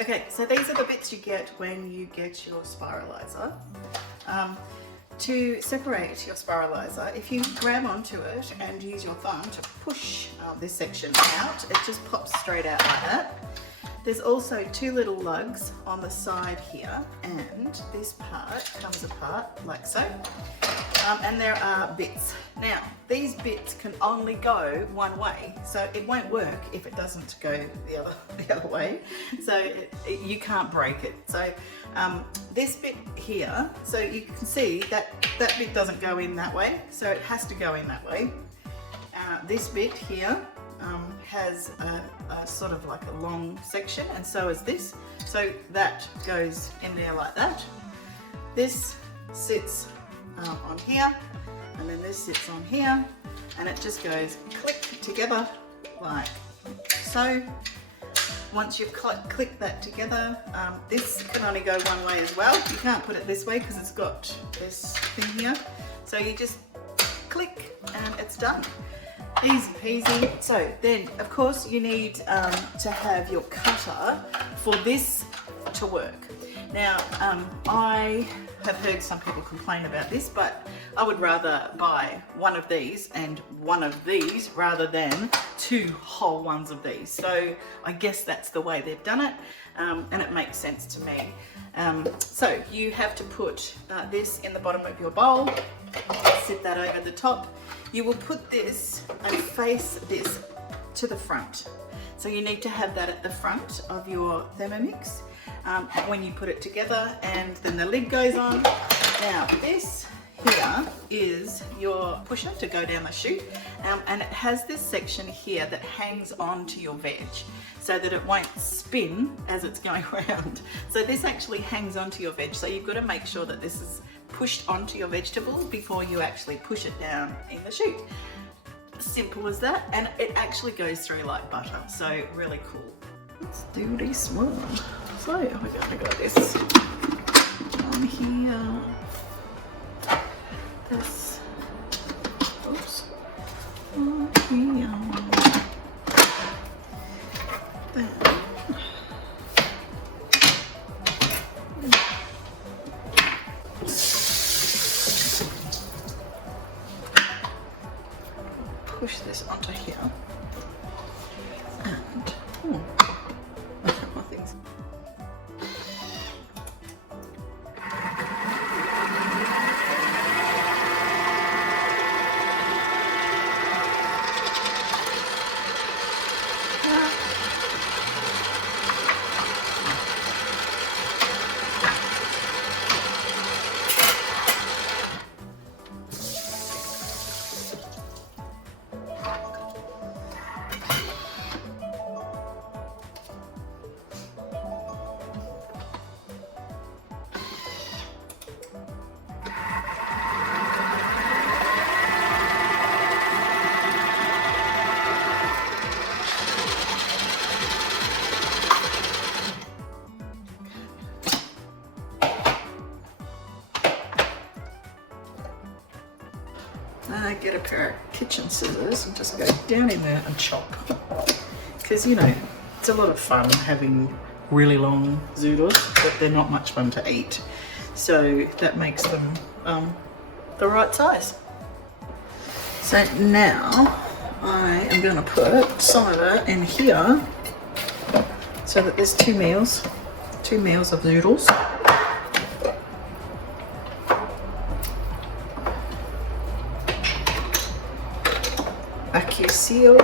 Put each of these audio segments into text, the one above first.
Okay, so these are the bits you get when you get your spiralizer. To separate your spiralizer, if you grab onto it and use your thumb to push this section out, it just pops straight out like that. There's also two little lugs on the side here, and this part comes apart like so. And there are bits. Now, these bits can only go one way, so it won't work if it doesn't go the other way. So you can't break it. So this bit here, so you can see that bit doesn't go in that way, so it has to go in that way. This bit here has a sort of like a long section, and so is this. So that goes in there like that. This sits on here, and then this sits on here, and it just goes click together like so. Once you've clicked that together, this can only go one way as well. You can't put it this way because it's got this thing here. So you just click and it's done. Easy peasy. So then, of course, you need to have your cutter for this to work. Now, I have heard some people complain about this, but I would rather buy one of these and one of these rather than two whole ones of these. So I guess that's the way they've done it, and it makes sense to me. So you have to put this in the bottom of your bowl, sit that over the top. You will put this and face this to the front. So you need to have that at the front of your Thermomix when you put it together, and then the lid goes on. Now this here is your pusher to go down the chute, and it has this section here that hangs on to your veg so that it won't spin as it's going around. So this actually hangs onto your veg, so you've got to make sure that this is pushed onto your vegetables before you actually push it down in the chute. Simple as that, and it actually goes through like butter, so really cool. Let's do this one. So we're going to go this on here, this, oops, on here, then push this onto here, and my things. Get a pair of kitchen scissors and just go down in there and chop, because you know it's a lot of fun having really long zoodles, but they're not much fun to eat, so that makes them the right size. So now I am going to put some of it in here so that there's two meals of zoodles. Seal.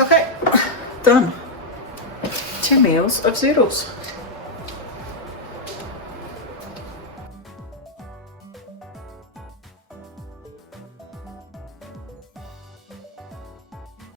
Okay, done. 2 meals of zoodles.